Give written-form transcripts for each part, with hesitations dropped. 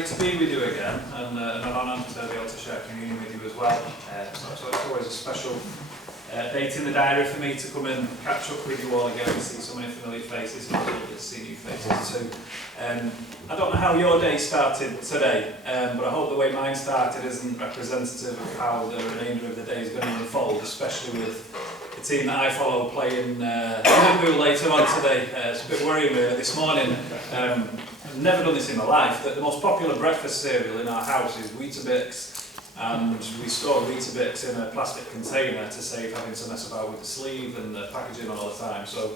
great to be with you again, and an honour to be able to share communion with you as well. So it's always a special date in the diary for me to come and catch up with you all again and see so many familiar faces, and lovely to see new faces too. I don't know how your day started today, but I hope the way mine started isn't representative of how the remainder of the day is going to unfold, especially with the team that I follow playing Liverpool later on today. It's a bit worrying really this morning. I've never done this in my life. The most popular breakfast cereal in our house is Weetabix, and we store Weetabix in a plastic container to save having to mess about with the sleeve and the packaging all the time. So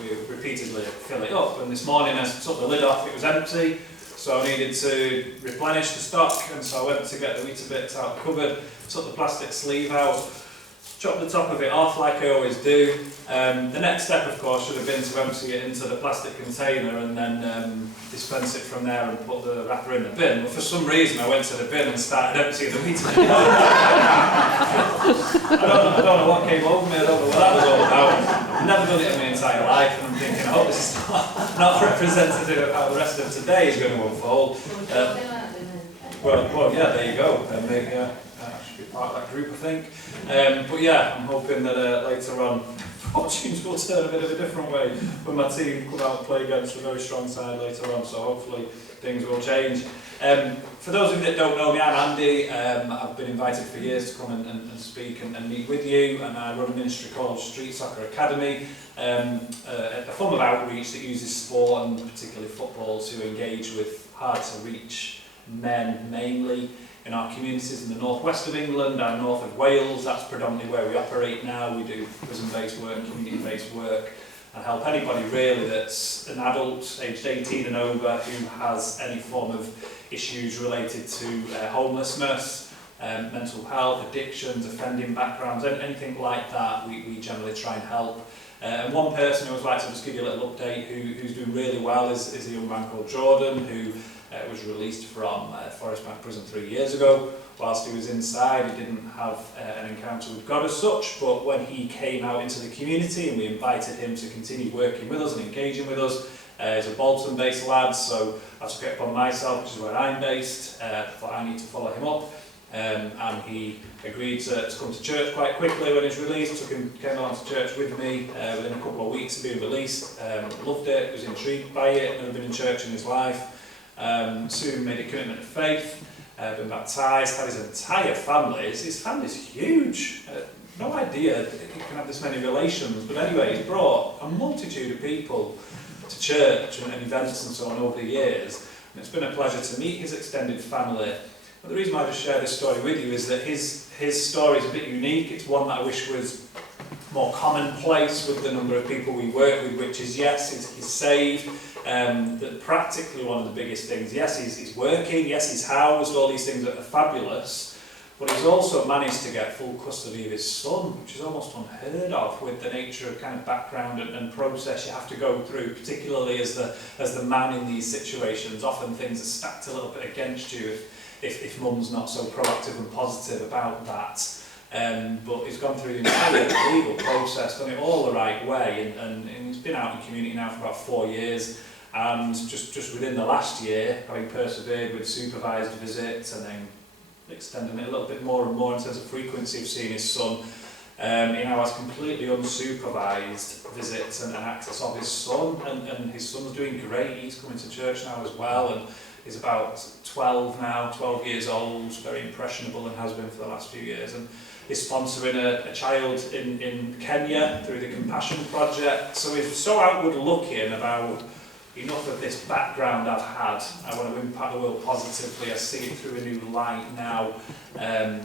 we repeatedly fill it up, and this morning I took the lid off, it was empty, so I needed to replenish the stock, and so I went to get the Weetabix out of the cupboard, took the plastic sleeve out, chopped the top of it off like I always do. The next step, of course, should have been to empty it into the plastic container and then dispense it from there and put the wrapper in the bin. But for some reason, I went to the bin and started emptying the Weetabix. I don't know what came over me. I don't know what that was all about. I've never done it in my entire life, and I'm thinking, I hope this is not representative of how the rest of today is going to unfold. Well, yeah, there you go. Maybe I should be part of that group, I think. But yeah, I'm hoping that later on fortunes will turn a bit of a different way when my team come out and play against a very strong side later on, so hopefully things will change. For those of you that don't know me, I'm Andy. I've been invited for years to come and speak and meet with you, and I run a ministry called Street Soccer Academy, a form of outreach that uses sport and particularly football to engage with hard-to-reach men mainly in our communities in the northwest of England and north of Wales. That's predominantly where we operate now. We do prison-based work, community-based work, and help anybody really that's an adult, aged 18 and over, who has any form of issues related to homelessness, mental health, addictions, offending backgrounds, anything like that. We generally try and help. And one person who I'd like to just give you a little update who's doing really well is a young man called Jordan, who was released from Forest Bank Prison 3 years ago. Whilst he was inside, he didn't have an encounter with God as such, but when he came out into the community and we invited him to continue working with us and engaging with us, he's a Bolton-based lad, so I took it upon myself, which is where I'm based. Thought I need to follow him up, and he agreed to come to church quite quickly when he was released. Came along to church with me within a couple of weeks of being released. Loved it, was intrigued by it, never been in church in his life. Soon made a commitment of faith, been baptised, had his entire family. His family's huge. No idea that he can have this many relations, but anyway, he's brought a multitude of people to church and events and so on over the years. And it's been a pleasure to meet his extended family. But the reason why I just share this story with you is that his story is a bit unique. It's one that I wish was more commonplace with the number of people we work with, which is, yes, he's saved. That practically one of the biggest things, yes, he's working, yes, he's housed, all these things are fabulous, but he's also managed to get full custody of his son, which is almost unheard of with the nature of kind of background and process you have to go through, particularly as the man in these situations. Often things are stacked a little bit against you if mum's not so proactive and positive about that. But he's gone through the entire legal process, done it all the right way, and he's been out in the community now for about 4 years, and just within the last year, having persevered with supervised visits and then extending it a little bit more and more in terms of frequency of seeing his son, he now has completely unsupervised visits and access of his son, and his son's doing great. He's coming to church now as well, and he's about 12 now, 12 years old, very impressionable and has been for the last few years. And he's sponsoring a child in Kenya through the Compassion Project. So he's so outward looking about enough of this background I've had. I want to impact the world positively. I see it through a new light now, and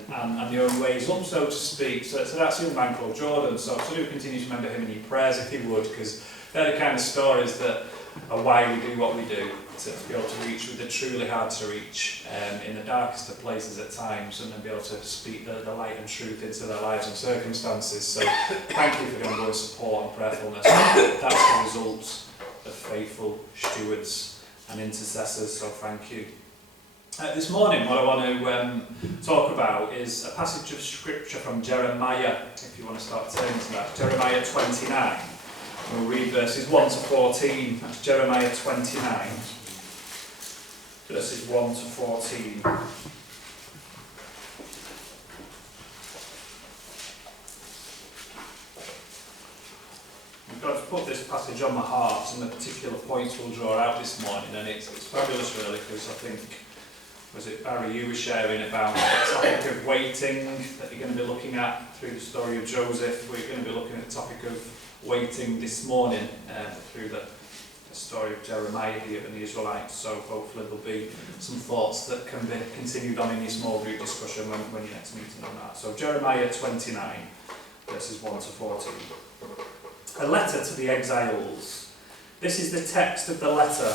the only way is up, so to speak. So that's a young man called Jordan. So do continue to remember him in your prayers if you would, because they're the kind of stories that are why we do what we do, to be able to reach with the truly hard to reach in the darkest of places at times, and then be able to speak the light and truth into their lives and circumstances. So thank you for the ongoing support and prayerfulness. That's the result of faithful stewards and intercessors, so thank you. This morning what I want to talk about is a passage of scripture from Jeremiah, if you want to start turning to that. Jeremiah 29. We'll read verses 1 to 14. That's Jeremiah 29. verses 1 to 14. God's put this passage on my heart and the particular points we'll draw out this morning, and it's fabulous really, because I think, was it Barry, you were sharing about the topic of waiting that you're going to be looking at through the story of Joseph. We're going to be looking at the topic of waiting this morning through the story of Jeremiah here and the Israelites, so hopefully there'll be some thoughts that can be continued on in your small group discussion when your next meeting on that. So Jeremiah 29, verses 1 to 14. A letter to the exiles. This is the text of the letter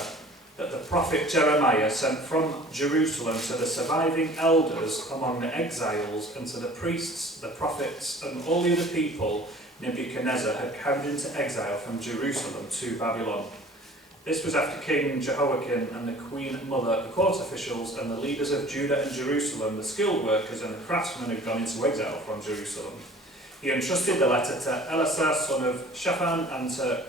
that the prophet Jeremiah sent from Jerusalem to the surviving elders among the exiles and to the priests, the prophets, and all the other people Nebuchadnezzar had carried into exile from Jerusalem to Babylon. This was after King Jehoiakim and the Queen Mother, the court officials, and the leaders of Judah and Jerusalem, the skilled workers and the craftsmen had gone into exile from Jerusalem. He entrusted the letter to Elisha, son of Shaphan, and to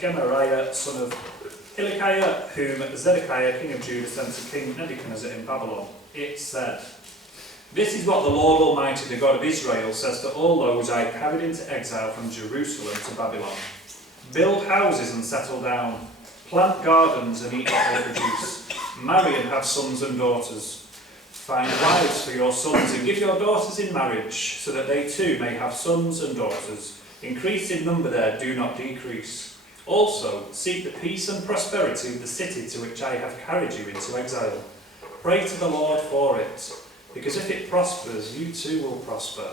Gemariah, son of Hilkiah, whom Zedekiah, king of Judah, sent to King Nebuchadnezzar in Babylon. It said, "This is what the Lord Almighty, the God of Israel, says to all those I carried into exile from Jerusalem to Babylon. Build houses and settle down. Plant gardens and eat what they produce. Marry and have sons and daughters. Find wives for your sons and give your daughters in marriage, so that they too may have sons and daughters. Increase in number there, do not decrease. Also, seek the peace and prosperity of the city to which I have carried you into exile. Pray to the Lord for it, because if it prospers, you too will prosper.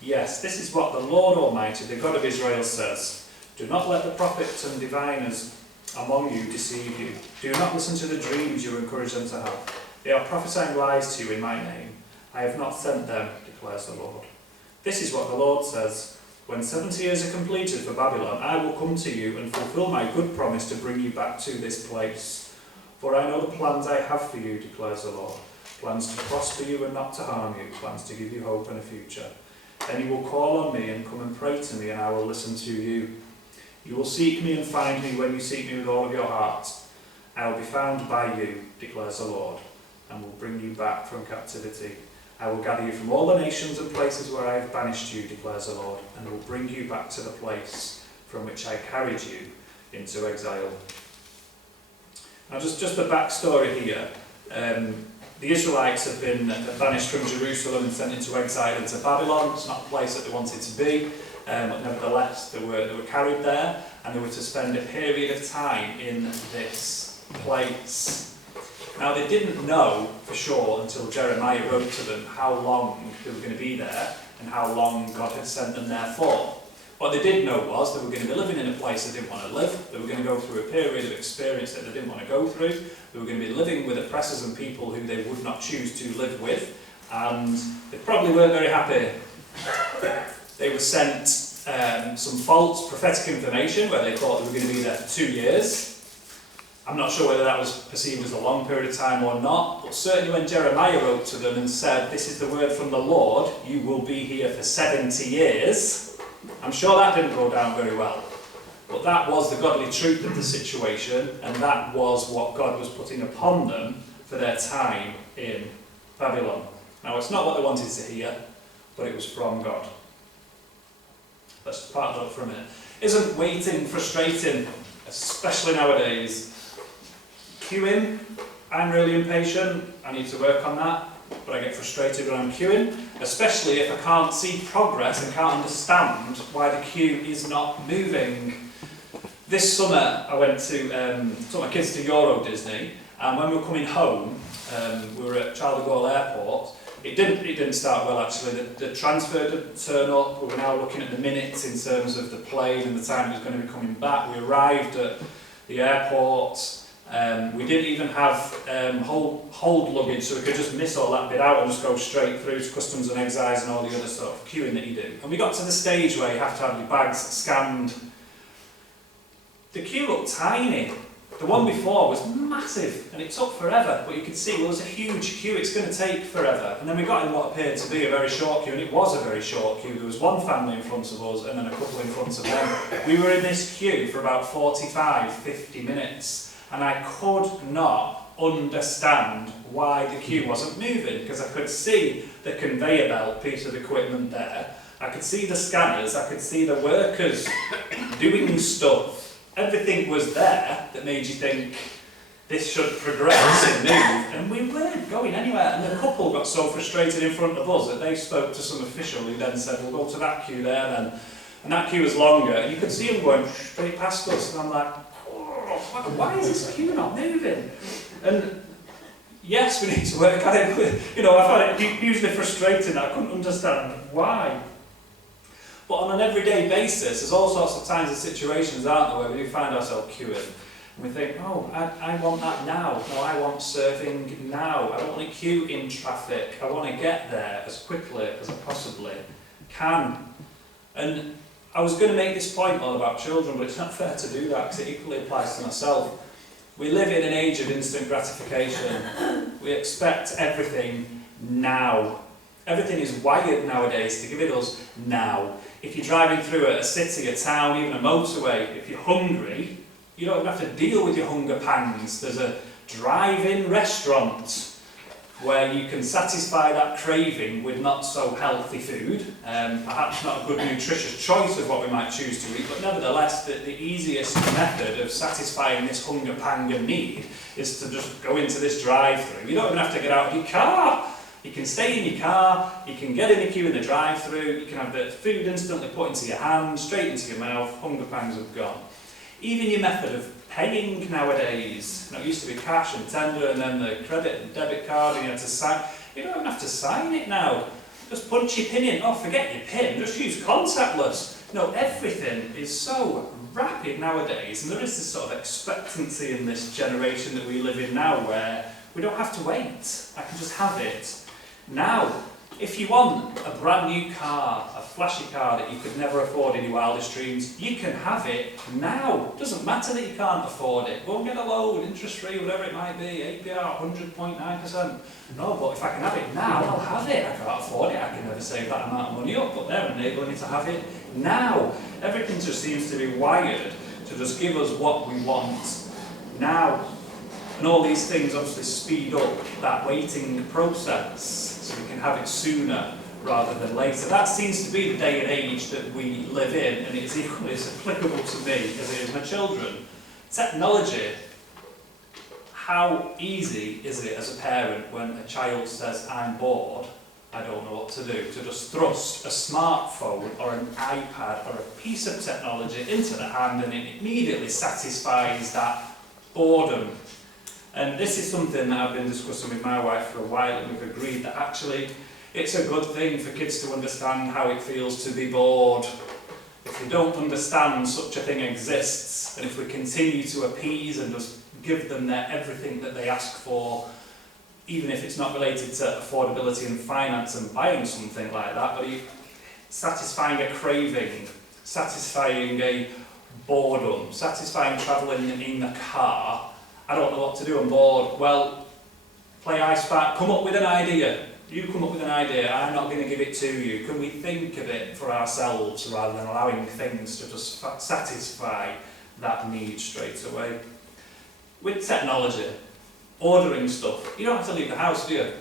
Yes, this is what the Lord Almighty, the God of Israel, says. Do not let the prophets and diviners among you deceive you. Do not listen to the dreams you encourage them to have. They are prophesying lies to you in my name. I have not sent them, declares the Lord. This is what the Lord says. When 70 years are completed for Babylon, I will come to you and fulfill my good promise to bring you back to this place. For I know the plans I have for you, declares the Lord. Plans to prosper you and not to harm you, plans to give you hope and a future. Then you will call on me and come and pray to me, and I will listen to you. You will seek me and find me when you seek me with all of your heart. I will be found by you, declares the Lord, and will bring you back from captivity. I will gather you from all the nations and places where I have banished you, declares the Lord, and will bring you back to the place from which I carried you into exile." Now just the backstory here. The Israelites have been banished from Jerusalem and sent into exile into Babylon. It's not a place that they wanted to be, but nevertheless they were carried there, and they were to spend a period of time in this place. Now they didn't know for sure until Jeremiah wrote to them how long they were going to be there and how long God had sent them there for. What they did know was they were going to be living in a place they didn't want to live. They were going to go through a period of experience that they didn't want to go through. They were going to be living with oppressors and people who they would not choose to live with, and they probably weren't very happy. They were sent some false prophetic information where they thought they were going to be there for 2 years. I'm not sure whether that was perceived as a long period of time or not, but certainly when Jeremiah wrote to them and said, "This is the word from the Lord, you will be here for 70 years, I'm sure that didn't go down very well. But that was the godly truth of the situation, and that was what God was putting upon them for their time in Babylon. Now, it's not what they wanted to hear, but it was from God. Let's just park that up for a minute. Isn't waiting frustrating, especially nowadays? Queuing, I'm really impatient, I need to work on that, but I get frustrated when I'm queuing, especially if I can't see progress and can't understand why the queue is not moving. This summer I went to took my kids to Euro Disney, and when we were coming home, we were at Charles de Gaulle Airport. It didn't start well actually. The transfer didn't turn up. We were now looking at the minutes in terms of the plane and the time it was going to be coming back. We arrived at the airport. We didn't even have hold luggage, so we could just miss all that bit out and just go straight through to customs and excise and all the other sort of queuing that you do. And we got to the stage where you have to have your bags scanned. The queue looked tiny. The one before was massive, and it took forever, but you could see, well, there's a huge queue, it's going to take forever. And then we got in what appeared to be a very short queue, and it was a very short queue. There was one family in front of us, and then a couple in front of them. We were in this queue for about 45, 50 minutes. and I could not understand why the queue wasn't moving, because I could see the conveyor belt piece of equipment there, I could see the scanners, I could see the workers doing stuff. Everything was there that made you think this should progress and move, and we weren't going anywhere. And the couple got so frustrated in front of us that they spoke to some official who then said, we'll go to that queue there then. And that queue was longer, and you could see them going straight past us, and I'm like, oh, why is this queue not moving? And yes, we need to work at it, but, you know, I found it hugely frustrating. I couldn't understand why. But on an everyday basis, there's all sorts of times and situations, aren't there, where we do find ourselves queuing. And we think, oh, I want that now. No, I want serving now. I don't want to queue in traffic. I want to get there as quickly as I possibly can. And I was going to make this point all about children, but it's not fair to do that because it equally applies to myself. We live in an age of instant gratification. We expect everything now. Everything is wired nowadays to give it us now. If you're driving through a city, a town, even a motorway, if you're hungry, you don't have to deal with your hunger pangs. There's a drive-in restaurant where you can satisfy that craving with not so healthy food. Perhaps not a good nutritious choice of what we might choose to eat, but nevertheless the easiest method of satisfying this hunger pang and need is to just go into this drive-through. You don't even have to get out of your car. You can stay in your car, you can get in the queue in the drive-through, you can have the food instantly put into your hand, straight into your mouth, hunger pangs have gone. Even your method of paying nowadays, you know, it used to be cash and tender and then the credit and debit card and you had to sign. You don't even have to sign it now. Just punch your pin in. Oh, forget your pin, just use contactless. No, everything is so rapid nowadays, and there is this sort of expectancy in this generation that we live in now where we don't have to wait. I can just have it now. If you want a brand new car, a flashy car that you could never afford in your wildest dreams, you can have it now. It doesn't matter that you can't afford it. Go and get a loan, interest free, whatever it might be, APR 100.9%. No, but if I can have it now, I'll have it. I can't afford it, I can never save that amount of money up, but they're enabling me to have it now. Everything just seems to be wired to just give us what we want now. And all these things obviously speed up that waiting process so we can have it sooner rather than later. That seems to be the day and age that we live in, and it's equally as applicable to me as it is my children. Technology, how easy is it as a parent when a child says, I'm bored, I don't know what to do, to just thrust a smartphone or an iPad or a piece of technology into the hand and it immediately satisfies that boredom. And this is something that I've been discussing with my wife for a while, and we've agreed that actually it's a good thing for kids to understand how it feels to be bored. If they don't understand such a thing exists, and if we continue to appease and just give them their everything that they ask for, even if it's not related to affordability and finance and buying something like that, but satisfying a craving, satisfying a boredom, satisfying travelling in the car. I don't know what to do, I'm bored. Well, play I Spy, come up with an idea. You come up with an idea, I'm not going to give it to you. Can we think of it for ourselves rather than allowing things to just satisfy that need straight away? With technology, ordering stuff, you don't have to leave the house, do you?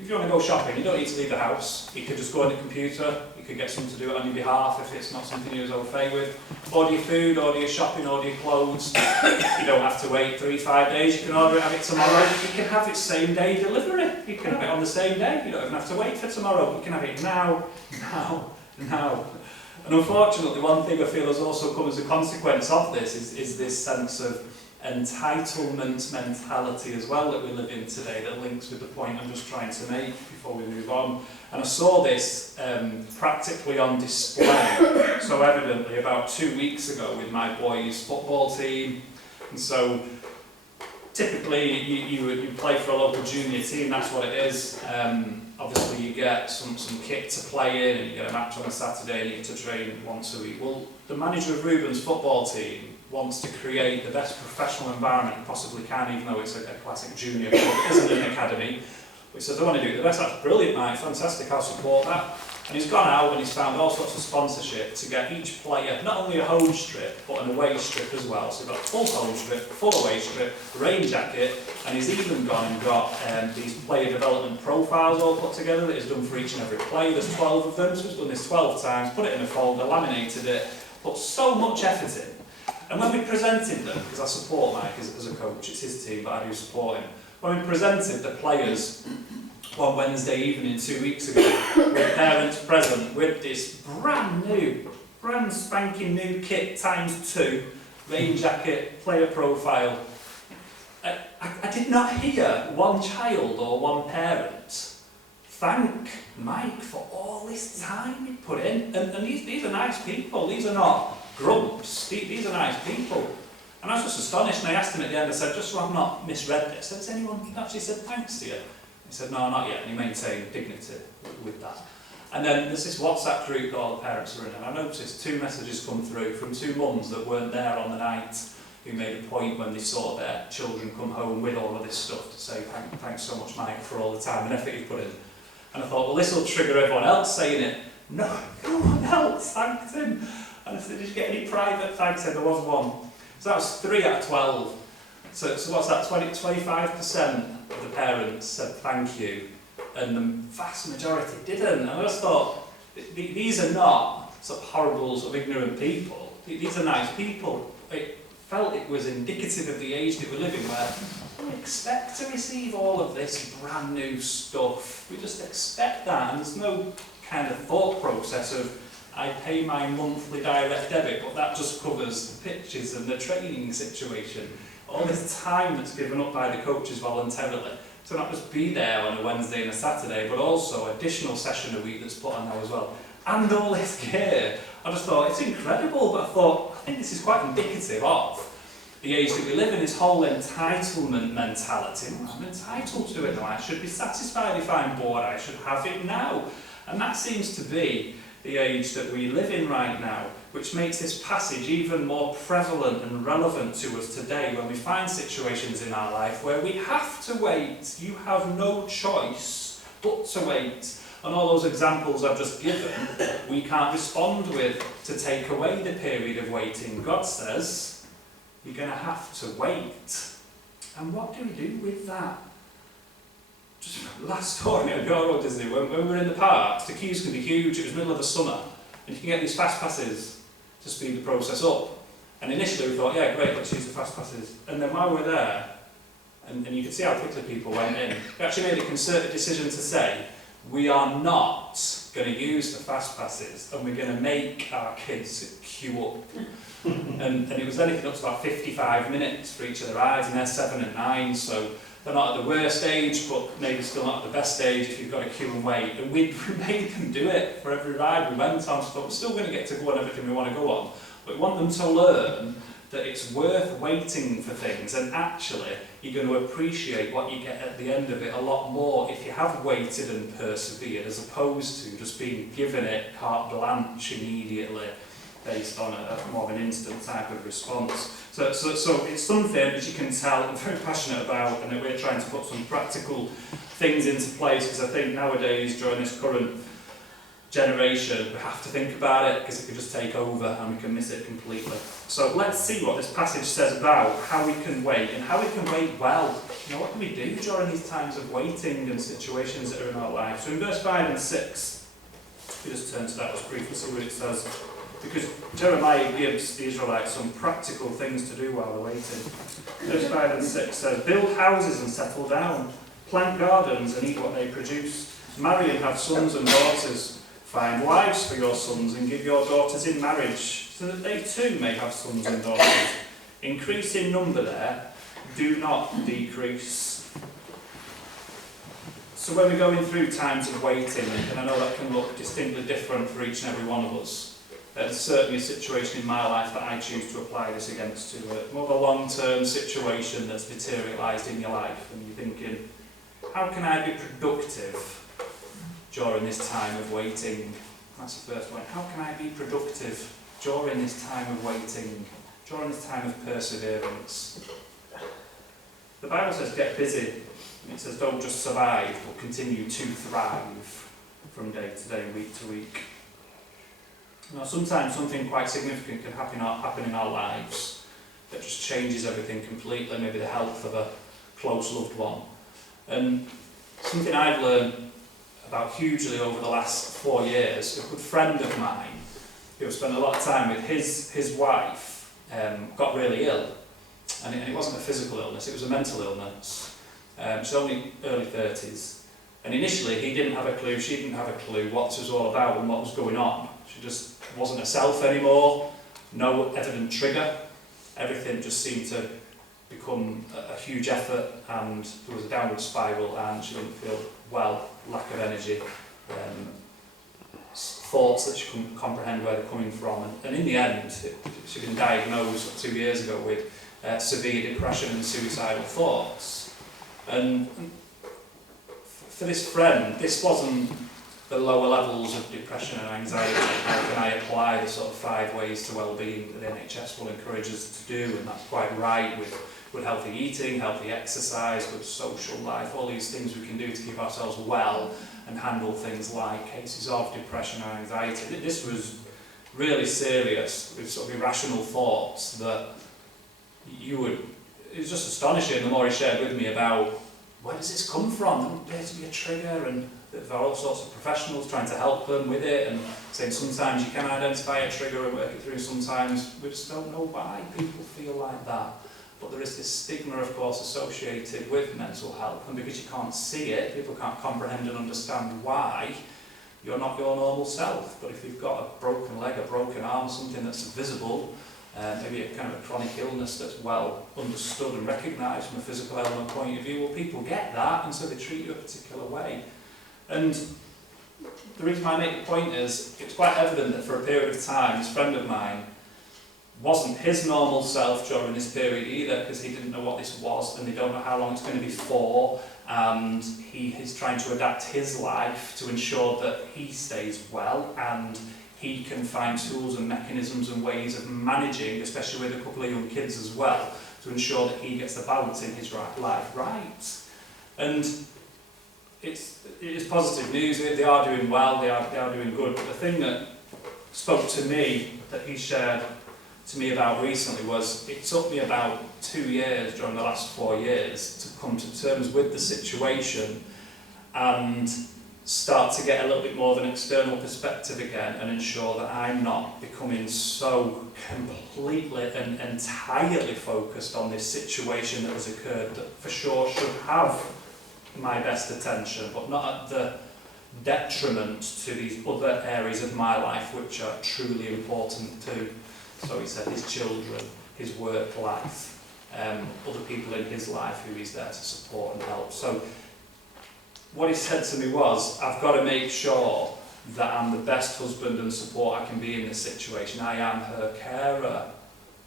If you want to go shopping, you don't need to leave the house. You could just go on the computer, you could get someone to do it on your behalf if it's not something you're au fait with. Order your food, order your shopping, order your clothes. You don't have to wait 3-5 days, you can order it, have it tomorrow. You can have it same day delivery. You can have it on the same day, you don't even have to wait for tomorrow. You can have it now. And unfortunately, one thing I feel has also come as a consequence of this is this sense of entitlement mentality as well that we live in today, that links with the point I'm just trying to make before we move on. And I saw this practically on display so evidently about 2 weeks ago with my boys' football team. And so typically you play for a local junior team, that's what it is. Obviously you get some kit to play in and you get a match on a Saturday and you get to train once a week. Well, the manager of Ruben's football team wants to create the best professional environment he possibly can, even though it's a classic junior club, it isn't an academy. He says, I want to do it the best. That's brilliant, mate, fantastic, I'll support that. And he's gone out and he's found all sorts of sponsorship to get each player not only a home strip but an away strip as well. So he's got a full home strip, full away strip, rain jacket, and he's even gone and got these player development profiles all put together that he's done for each and every player. There's 12 of them, so he's done this 12 times, put it in a folder, laminated it, put so much effort in. And when we presented them, because I support Mike as a coach, it's his team, but I do support him. When we presented the players one Wednesday evening 2 weeks ago, with parents present, with this brand spanking new kit ×2, rain jacket, player profile, I did not hear one child or one parent thank Mike for all this time he put in. And these are nice people, these are not grumps, these are nice people. And I was just astonished, and I asked him at the end, I said, just so I've not misread this, has anyone actually said thanks to you? He said, no, not yet, and he maintained dignity with that. And then there's this WhatsApp group that all the parents are in, and I noticed 2 messages come through from 2 mums that weren't there on the night, who made a point when they saw their children come home with all of this stuff to say, thanks so much, Mike, for all the time and effort you've put in. And I thought, well, this will trigger everyone else saying it. No one else thanked him. And I said, did you get any private thanks? There was one. So that was 3 out of 12. So what's that, 25% of the parents said thank you, and the vast majority didn't. And I just thought, these are not sort of horrible, sort of ignorant people. These are nice people. I felt it was indicative of the age that we're living, where we expect to receive all of this brand new stuff. We just expect that, and there's no kind of thought process of, I pay my monthly direct debit, but that just covers the pitches and the training situation. All this time that's given up by the coaches voluntarily to not just be there on a Wednesday and a Saturday, but also additional session a week that's put on now as well. And all this gear. I just thought, it's incredible, but I thought, I think this is quite indicative of the age that we live in, this whole entitlement mentality. I'm entitled to it now, I should be satisfied if I'm bored, I should have it now. And that seems to be the age that we live in right now, which makes this passage even more prevalent and relevant to us today when we find situations in our life where we have to wait. You have no choice but to wait. And all those examples I've just given, we can't respond with to take away the period of waiting. God says, you're going to have to wait. And what do we do with that? Just last story I got Disney, when we were in the parks, the queues can be huge, it was middle of the summer, and you can get these fast passes to speed the process up. And initially we thought, yeah, great, let's use the fast passes. And then while we're there, and you can see how quickly people went in, we actually made a concerted decision to say, we are not going to use the fast passes, and we're going to make our kids queue up. and it was anything up to about 55 minutes for each of their rides, and they're 7 and 9, so they're not at the worst age, but maybe still not at the best age if you've got to queue and wait. And we made them do it for every ride we went on, so we're still going to get to go on everything we want to go on. But we want them to learn that it's worth waiting for things, and actually you're going to appreciate what you get at the end of it a lot more if you have waited and persevered, as opposed to just being given it carte blanche immediately based on a more of an instant type of response. So it's something that you can tell I'm very passionate about, and that we're trying to put some practical things into place, because I think nowadays, during this current generation, we have to think about it, because it could just take over and we can miss it completely. So let's see what this passage says about how we can wait, and how we can wait well. You know, what do we do during these times of waiting and situations that are in our life? So in verse 5 and 6, we just turn to that just briefly, see what it says. Because Jeremiah gives the Israelites some practical things to do while they're waiting. Verse 5 and 6 says, build houses and settle down, plant gardens and eat what they produce, marry and have sons and daughters, find wives for your sons and give your daughters in marriage, so that they too may have sons and daughters. Increase in number there, do not decrease. So when we're going through times of waiting, and I know that can look distinctly different for each and every one of us, there's certainly a situation in my life that I choose to apply this against, to more of a long-term situation that's materialised in your life, and you're thinking, how can I be productive during this time of waiting? That's the first one. How can I be productive during this time of waiting, during this time of perseverance? The Bible says get busy. It says don't just survive, but continue to thrive. from day to day, week to week. Sometimes something quite significant can happen in our lives that just changes everything completely, maybe the health of a close loved one. And something I've learned about hugely over the last 4 years, a good friend of mine, who I've spent a lot of time with, his wife got really ill. And it wasn't a physical illness, it was a mental illness. She's only early 30s. And initially he didn't have a clue, she didn't have a clue what this was all about and what was going on. She just wasn't herself anymore, no evident trigger. Everything just seemed to become a huge effort, and there was a downward spiral, and she didn't feel well, lack of energy, thoughts that she couldn't comprehend where they're coming from. And in the end, she'd been diagnosed 2 years ago with severe depression and suicidal thoughts. And for this friend, this wasn't the lower levels of depression and anxiety. How can I apply the sort of 5 ways to well-being that the NHS will encourage us to do? And that's quite right, with good healthy eating, healthy exercise, good social life, all these things we can do to keep ourselves well and handle things like cases of depression and anxiety. This was really serious, with sort of irrational thoughts that it was just astonishing the more he shared with me about where does this come from? There appears to be a trigger, and there are all sorts of professionals trying to help them with it, and saying sometimes you can identify a trigger and work it through, sometimes we just don't know why people feel like that. But there is this stigma, of course, associated with mental health, and because you can't see it, people can't comprehend and understand why, you're not your normal self. But if you've got a broken leg, a broken arm, something that's visible, maybe a kind of a chronic illness that's well understood and recognised from a physical element point of view, well, people get that, and so they treat you a particular way. And the reason I make the point is, it's quite evident that for a period of time, this friend of mine wasn't his normal self during this period either, because he didn't know what this was, and they don't know how long it's going to be for, and he is trying to adapt his life to ensure that he stays well, and he can find tools and mechanisms and ways of managing, especially with a couple of young kids as well, to ensure that he gets the balance in his life right. And it is positive news. They are doing well, they are doing good. But the thing that spoke to me, that he shared to me about recently, was it took me about 2 years during the last 4 years to come to terms with the situation and start to get a little bit more of an external perspective again, and ensure that I'm not becoming so completely and entirely focused on this situation that has occurred, that for sure should have my best attention, but not at the detriment to these other areas of my life which are truly important too. So he said his children, his work life, other people in his life who he's there to support and help. So what he said to me was, I've got to make sure that I'm the best husband and support I can be in this situation. I am her carer.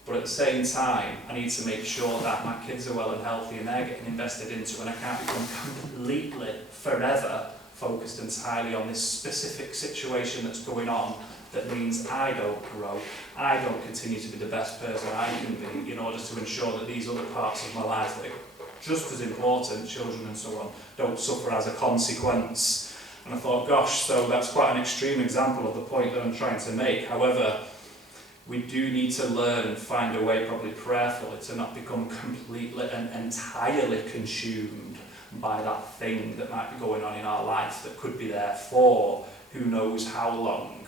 But at the same time, I need to make sure that my kids are well and healthy and they're getting invested into, and I can't become completely, forever, focused entirely on this specific situation that's going on that means I don't grow, I don't continue to be the best person I can be, in order to ensure that these other parts of my life that are just as important, children and so on, don't suffer as a consequence. And I thought, gosh, so that's quite an extreme example of the point that I'm trying to make. However, we do need to learn and find a way, probably prayerfully, to not become completely and entirely consumed by that thing that might be going on in our life that could be there for who knows how long,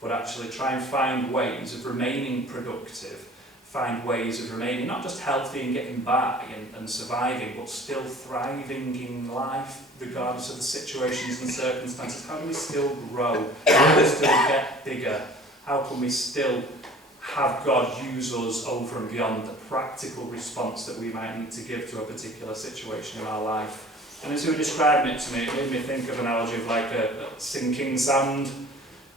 but actually try and find ways of remaining productive, find ways of remaining not just healthy and getting by and surviving, but still thriving in life regardless of the situations and circumstances. How do we still grow? How do we still get bigger? How can we still have God use us over and beyond the practical response that we might need to give to a particular situation in our life? And as he was describing it to me, it made me think of an analogy of like a sinking sand.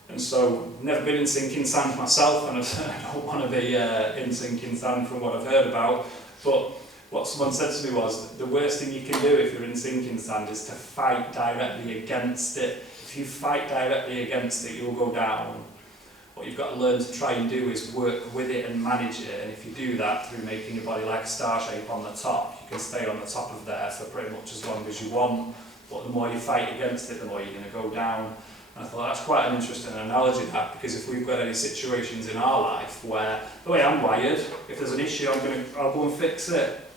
And so, never been in sinking sand myself, and I don't want to be in sinking sand from what I've heard about. But what someone said to me was, the worst thing you can do if you're in sinking sand is to fight directly against it. If you fight directly against it, you'll go down. What you've got to learn to try and do is work with it and manage it, and if you do that through making your body like a star shape on the top, you can stay on the top of there for pretty much as long as you want. but the more you fight against it, the more you're going to go down. And I thought that's quite an interesting analogy, that, because if we've got any situations in our life where, the way I'm wired, if there's an issue, I'll go and fix it.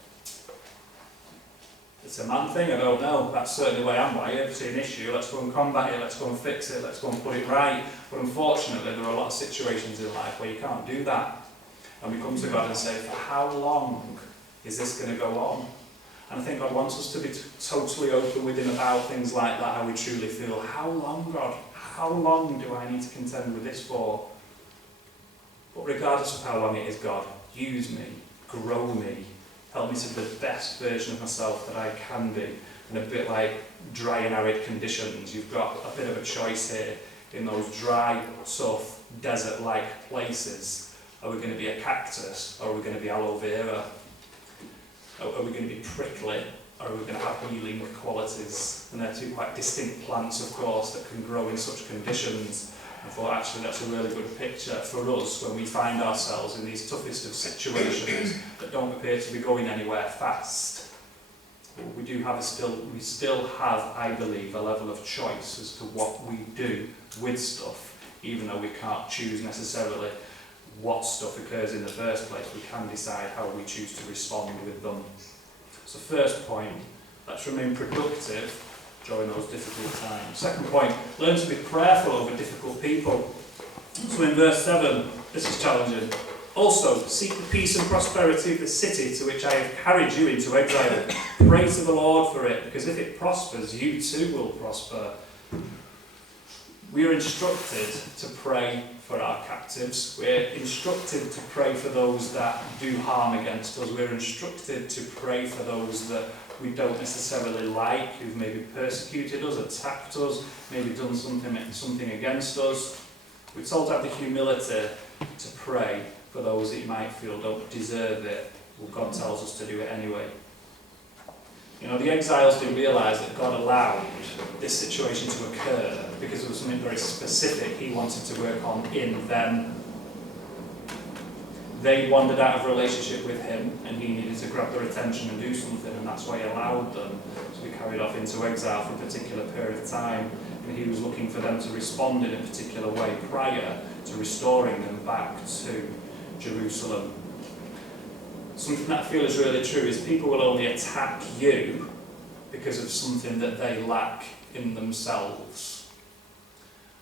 It's a man thing, I don't know. That's certainly the way I'm wired. See an issue, let's go and combat it, let's go and fix it, let's go and put it right. But unfortunately, there are a lot of situations in life where you can't do that. And we come to God and say, for how long is this going to go on? And I think God wants us to be totally open with Him about things like that, how we truly feel. How long, God? How long do I need to contend with this for? But regardless of how long it is, God, use me, grow me, help me to be the best version of myself that I can be. And a bit like dry and arid conditions, you've got a bit of a choice here. In those dry, tough, desert-like places, are we going to be a cactus, or are we going to be aloe vera? Are we going to be prickly, or are we going to have healing qualities? And they're two quite distinct plants, of course, that can grow in such conditions. I thought actually that's a really good picture for us when we find ourselves in these toughest of situations that don't appear to be going anywhere fast. But we still have, I believe, a level of choice as to what we do with stuff, even though we can't choose necessarily what stuff occurs in the first place. We can decide how we choose to respond with them. So first point, let's remain productive during those difficult times. Second point, learn to be prayerful over difficult people. So in verse 7, this is challenging. Also, seek the peace and prosperity of the city to which I have carried you into exile. Pray to the Lord for it, because if it prospers, you too will prosper. We are instructed to pray for our captives. We're instructed to pray for those that do harm against us. We're instructed to pray for those that we don't necessarily like, who've maybe persecuted us, attacked us, maybe done something against us. We're told to have the humility to pray for those that you might feel don't deserve it. Well, God tells us to do it anyway. You know, the exiles didn't realise that God allowed this situation to occur because there was something very specific He wanted to work on in them. They wandered out of relationship with Him, and He needed to grab their attention and do something, and that's why He allowed them to be carried off into exile for a particular period of time. And He was looking for them to respond in a particular way prior to restoring them back to Jerusalem. Something that I feel is really true is people will only attack you because of something that they lack in themselves.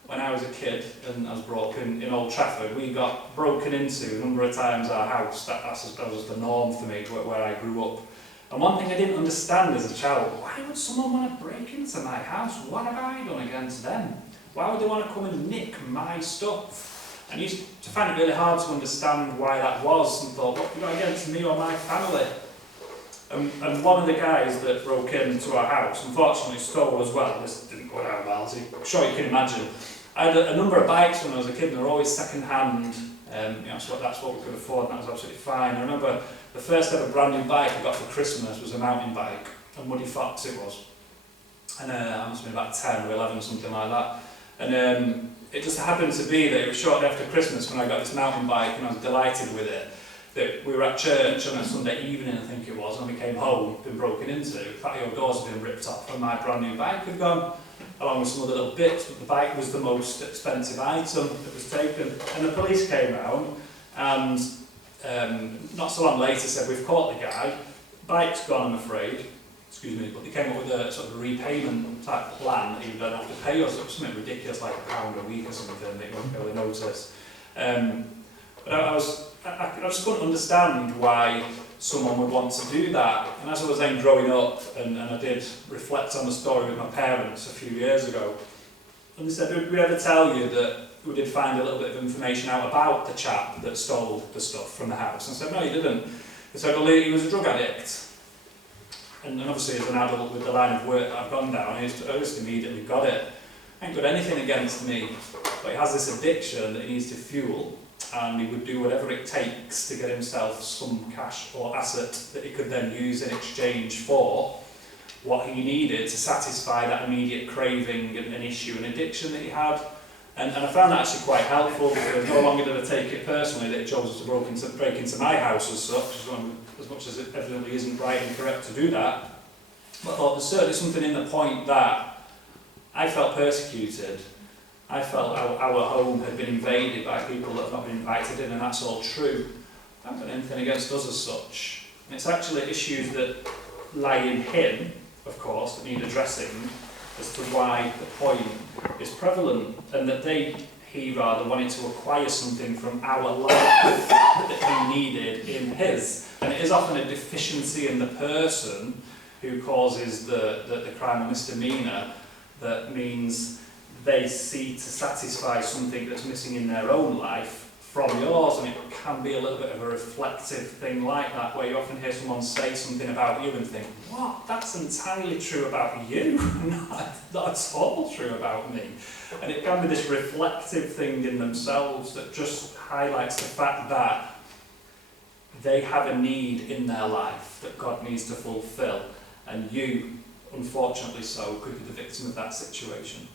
When I was a kid and I was brought up in Old Trafford, we got broken into a number of times our house. That was the norm for me, where I grew up. And one thing I didn't understand as a child, why would someone want to break into my house? What have I done against them? Why would they want to come and nick my stuff? And I used to find it really hard to understand why that was, and thought, what have you got against me or my family? And one of the guys that broke into our house, unfortunately stole as well. This didn't go down well, as I'm sure you can imagine. I had a number of bikes when I was a kid, and they were always second-hand. That's what we could afford, and that was absolutely fine. I remember the first ever brand new bike I got for Christmas was a mountain bike, a Muddy Fox it was. And I must have been about 10 or 11, something like that. And it just happened to be that it was shortly after Christmas when I got this mountain bike, and I was delighted with it. That we were at church on a Sunday evening, I think it was, and we came home, been broken into. Patio doors had been ripped off, and my brand new bike had gone, along with some other little bits, but the bike was the most expensive item that was taken. And the police came round, and not so long later said, we've caught the guy, bike's gone, I'm afraid. Excuse me, but they came up with a sort of repayment type plan that you don't have to pay us something ridiculous like £1 a week or something that you won't really notice. But I just couldn't understand why someone would want to do that. And as I was then growing up, and I did reflect on the story with my parents a few years ago, and they said, did we ever tell you that we did find a little bit of information out about the chap that stole the stuff from the house? And I said, no, you didn't. They said, well, he was a drug addict. And obviously as an adult with the line of work that I've gone down, I just immediately got it. I ain't got anything against me, but he has this addiction that he needs to fuel, and he would do whatever it takes to get himself some cash or asset that he could then use in exchange for what he needed to satisfy that immediate craving and an issue and addiction that he had. And I found that actually quite helpful, because no longer did I take it personally that he chose to break into my house as such, as much as it evidently isn't right and correct to do that. But I thought there's certainly something in the point that I felt persecuted. I felt our home had been invaded by people that have not been invited in, and that's all true. I haven't done anything against us as such. And it's actually issues that lie in him, of course, that need addressing as to why the point is prevalent, and that he wanted to acquire something from our life that he needed in his. And it is often a deficiency in the person who causes the crime or misdemeanour that means they seek to satisfy something that's missing in their own life from yours, and it can be a little bit of a reflective thing like that, where you often hear someone say something about you and think, what, that's entirely true about you, not at all true about me. And it can be this reflective thing in themselves that just highlights the fact that they have a need in their life that God needs to fulfill, and you, unfortunately so, could be the victim of that situation.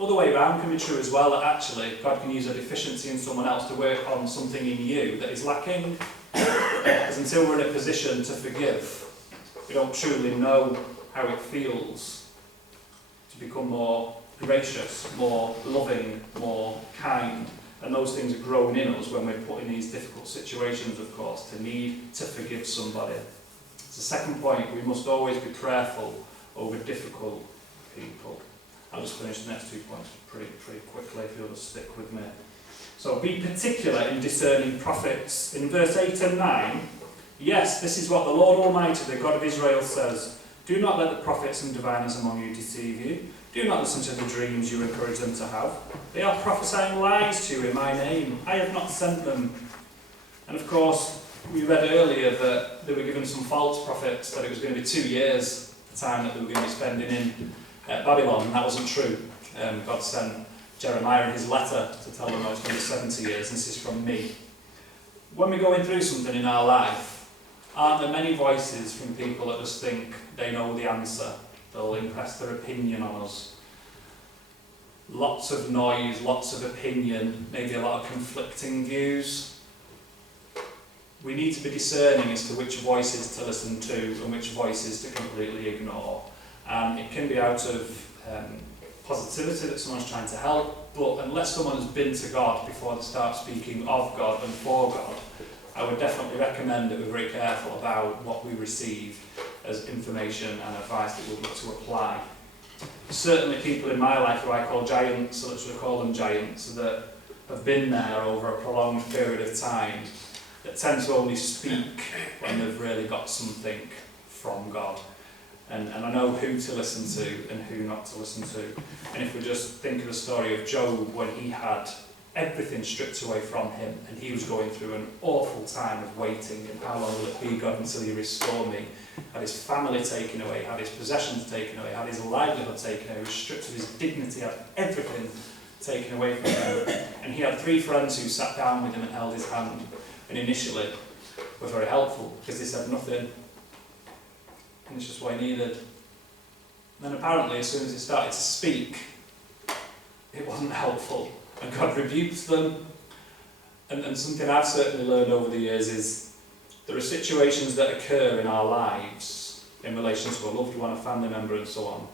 Other way around can be true as well, that actually God can use a deficiency in someone else to work on something in you that is lacking. Because until we're in a position to forgive, we don't truly know how it feels to become more gracious, more loving, more kind. And those things are grown in us when we're put in these difficult situations, of course, to need to forgive somebody. It's the second point, we must always be prayerful over difficult people. I'll just finish the next 2 points pretty quickly if you'll just stick with me. So be particular in discerning prophets. In verse 8 and 9, yes, this is what the Lord Almighty, the God of Israel, says. Do not let the prophets and diviners among you deceive you. Do not listen to the dreams you encourage them to have. They are prophesying lies to you in my name. I have not sent them. And of course, we read earlier that they were given some false prophets, that it was going to be 2 years, the time that they were going to be spending in Babylon, and that wasn't true. God sent Jeremiah in his letter to tell them it was going to be 70 years, and this is from me. When we're going through something in our life, aren't there many voices from people that just think they know the answer? They'll impress their opinion on us. Lots of noise, lots of opinion, maybe a lot of conflicting views. We need to be discerning as to which voices to listen to and which voices to completely ignore. It can be out of positivity that someone's trying to help, but unless someone has been to God before they start speaking of God and for God, I would definitely recommend that we're very careful about what we receive as information and advice that we'll look to apply. Certainly people in my life who I call giants, so let's call them giants, that have been there over a prolonged period of time, that tend to only speak when they've really got something from God. And I know who to listen to and who not to listen to. And if we just think of the story of Job, when he had everything stripped away from him and he was going through an awful time of waiting, and how long will it be, God, until you restore me? Had his family taken away, had his possessions taken away, had his livelihood taken away, he was stripped of his dignity, had everything taken away from him. And he had 3 friends who sat down with him and held his hand, and initially were very helpful because they said nothing. And it's just what he needed. And then apparently, as soon as he started to speak, it wasn't helpful. And God rebuked them. And something I've certainly learned over the years is there are situations that occur in our lives in relation to a loved one, a family member and so on,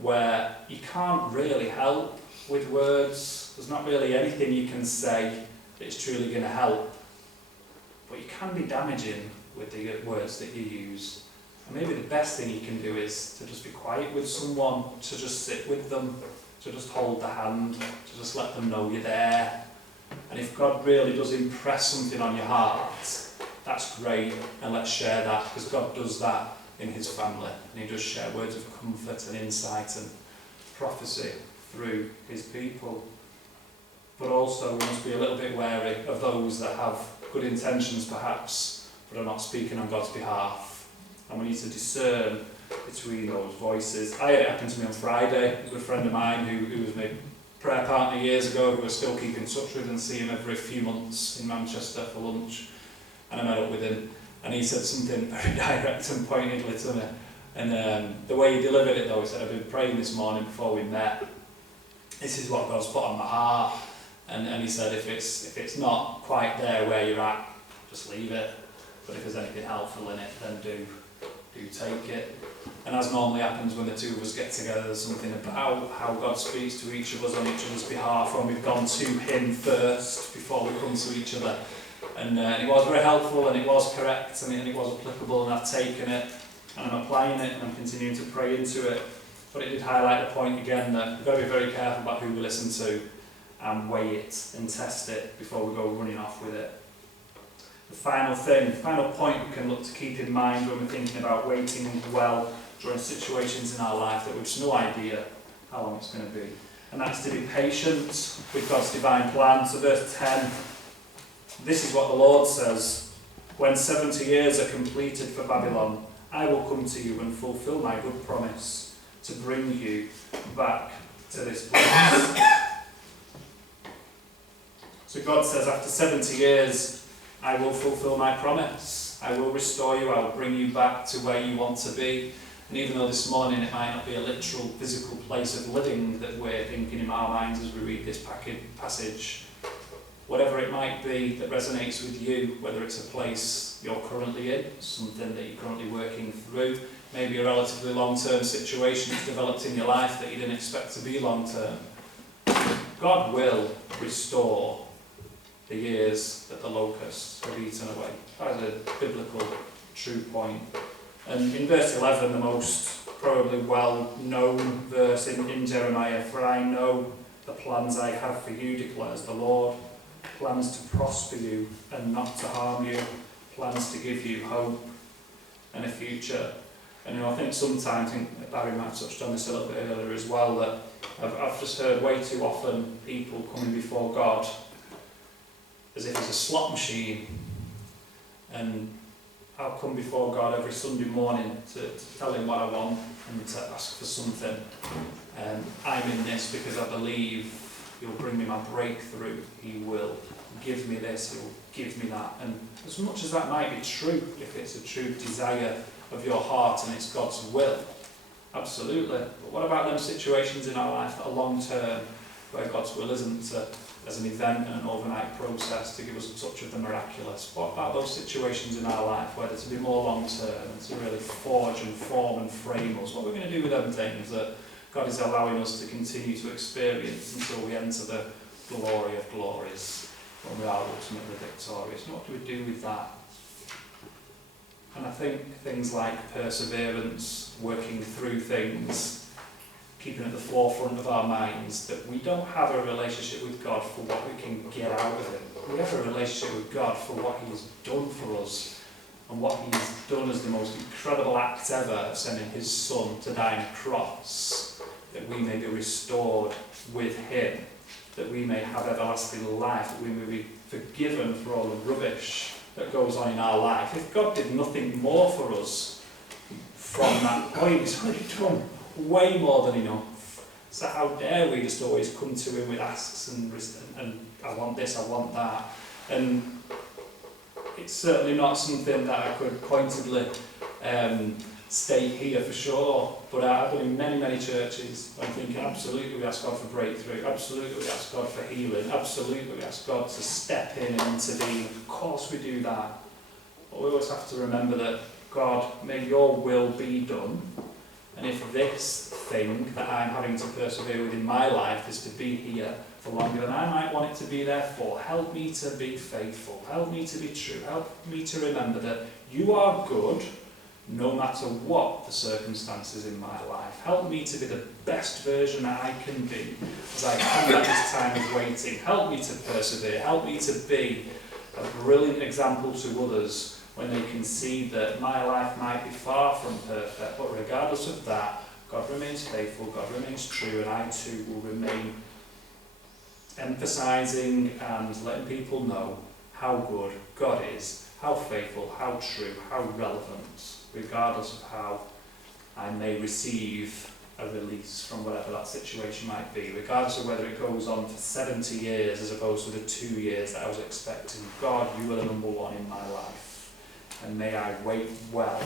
where you can't really help with words. There's not really anything you can say that's truly going to help. But you can be damaging with the words that you use. And maybe the best thing you can do is to just be quiet with someone, to just sit with them, to just hold the hand, to just let them know you're there. And if God really does impress something on your heart, that's great, and let's share that, because God does that in his family, and he does share words of comfort and insight and prophecy through his people. But also we must be a little bit wary of those that have good intentions perhaps, but are not speaking on God's behalf. And we need to discern between those voices. I had it happen to me on Friday. A good friend of mine who was my prayer partner years ago, who I still keep in touch with and see him every few months in Manchester for lunch. And I met up with him, and he said something very direct and pointedly to me. And the way he delivered it though, he said, I've been praying this morning before we met. This is what God's put on my heart. And he said, if it's not quite there where you're at, just leave it. But if there's anything helpful in it, then do take it. And And as normally happens when the two of us get together, there's something about how God speaks to each of us on each other's behalf when we've gone to him first before we come to each other. And it was very helpful, and it was correct, and it was applicable, and I've taken it, and I'm applying it, and I'm continuing to pray into it. But it did highlight the point again that we've got to be very careful about who we listen to, and weigh it and test it before we go running off with it. The final point we can look to keep in mind when we're thinking about waiting well during situations in our life that we've just no idea how long it's going to be. And that's to be patient with God's divine plan. So verse 10, this is what the Lord says: when 70 years are completed for Babylon, I will come to you and fulfill my good promise to bring you back to this place. So God says after 70 years, I will fulfill my promise. I will restore you. I will bring you back to where you want to be. And even though this morning it might not be a literal physical place of living that we're thinking in our minds as we read this passage, whatever it might be that resonates with you, whether it's a place you're currently in, something that you're currently working through, maybe a relatively long-term situation that's developed in your life that you didn't expect to be long-term, God will restore the years that the locusts have eaten away. That is a biblical true point. And in verse 11, the most probably well-known verse in Jeremiah, for I know the plans I have for you, declares the Lord, plans to prosper you and not to harm you, plans to give you hope and a future. And I think sometimes, I think Barry might have touched on this a little bit earlier as well, that I've just heard way too often people coming before God as if it's a slot machine, and I'll come before God every Sunday morning to tell him what I want and to ask for something. I'm in this because I believe he'll bring me my breakthrough. He will give me this, he'll give me that. And as much as that might be true, if it's a true desire of your heart and it's God's will, absolutely. But what about them situations in our life that are long term, where God's will isn't as an event and an overnight process to give us a touch of the miraculous? What about those situations in our life where they're to be more long term and to really forge and form and frame us? What we're going to do with them things that God is allowing us to continue to experience until we enter the glory of glories, when we are ultimately victorious? And what do we do with that? And I think things like perseverance, working through things, keeping at the forefront of our minds, that we don't have a relationship with God for what we can get out of it. We have a relationship with God for what he has done for us, and what he has done as the most incredible act ever, sending his son to die on a cross, that we may be restored with him, that we may have everlasting life, that we may be forgiven for all the rubbish that goes on in our life. If God did nothing more for us from that point, he's already done way more than enough. So how dare we just always come to him with asks and I want this, I want that. And it's certainly not something that I could pointedly state here for sure, but I've been in many churches. I'm thinking absolutely we ask God for breakthrough, absolutely we ask God for healing, absolutely we ask God to step in and intervene. Of course we do that, but we always have to remember that God, may your will be done. And if this thing that I'm having to persevere with in my life is to be here for longer than I might want it to be there for, help me to be faithful, help me to be true, help me to remember that you are good no matter what the circumstances in my life. Help me to be the best version that I can be as I come at this time of waiting. Help me to persevere, help me to be a brilliant example to others when they can see that my life might be far from perfect, but regardless of that, God remains faithful, God remains true, and I too will remain emphasising and letting people know how good God is, how faithful, how true, how relevant, regardless of how I may receive a release from whatever that situation might be, regardless of whether it goes on for 70 years as opposed to the 2 years that I was expecting. God, you are the number one in my life. And may I wait well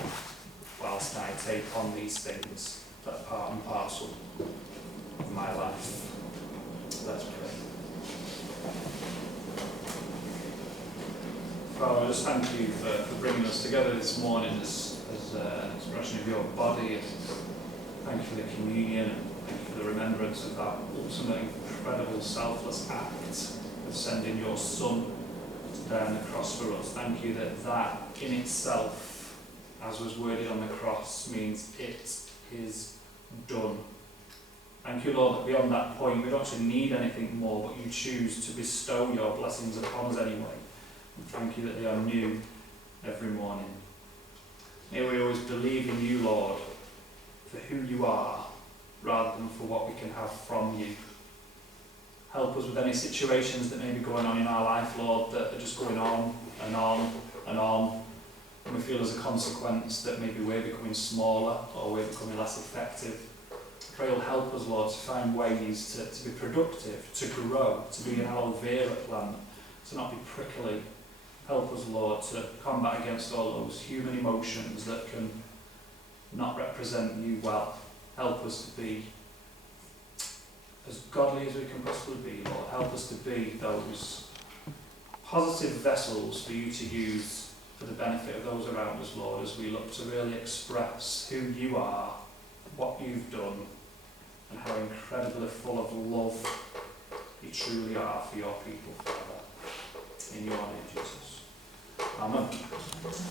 whilst I take on these things that are part and parcel of my life. Let's pray. Father, I just thank you for bringing us together this morning as as an expression of your body. And thank you for the communion. Thank you for the remembrance of that ultimate, incredible, selfless act of sending your Son to die on the cross for us. Thank you that that in itself, as was worded on the cross, means it is done. Thank you, Lord, that beyond that point we don't actually need anything more, but you choose to bestow your blessings upon us anyway. And thank you that they are new every morning. May we always believe in you, Lord, for who you are, rather than for what we can have from you. Help us with any situations that may be going on in our life, Lord, that are just going on and on and on. And we feel as a consequence that maybe we're becoming smaller or we're becoming less effective. I pray you'll help us, Lord, to find ways to be productive, to grow, to be an aloe vera plant, to not be prickly. Help us, Lord, to combat against all those human emotions that can not represent you well. Help us to be as godly as we can possibly be, Lord. Help us to be those positive vessels for you to use for the benefit of those around us, Lord, as we look to really express who you are, what you've done, and how incredibly full of love you truly are for your people, Father. In your name, Jesus. Amen.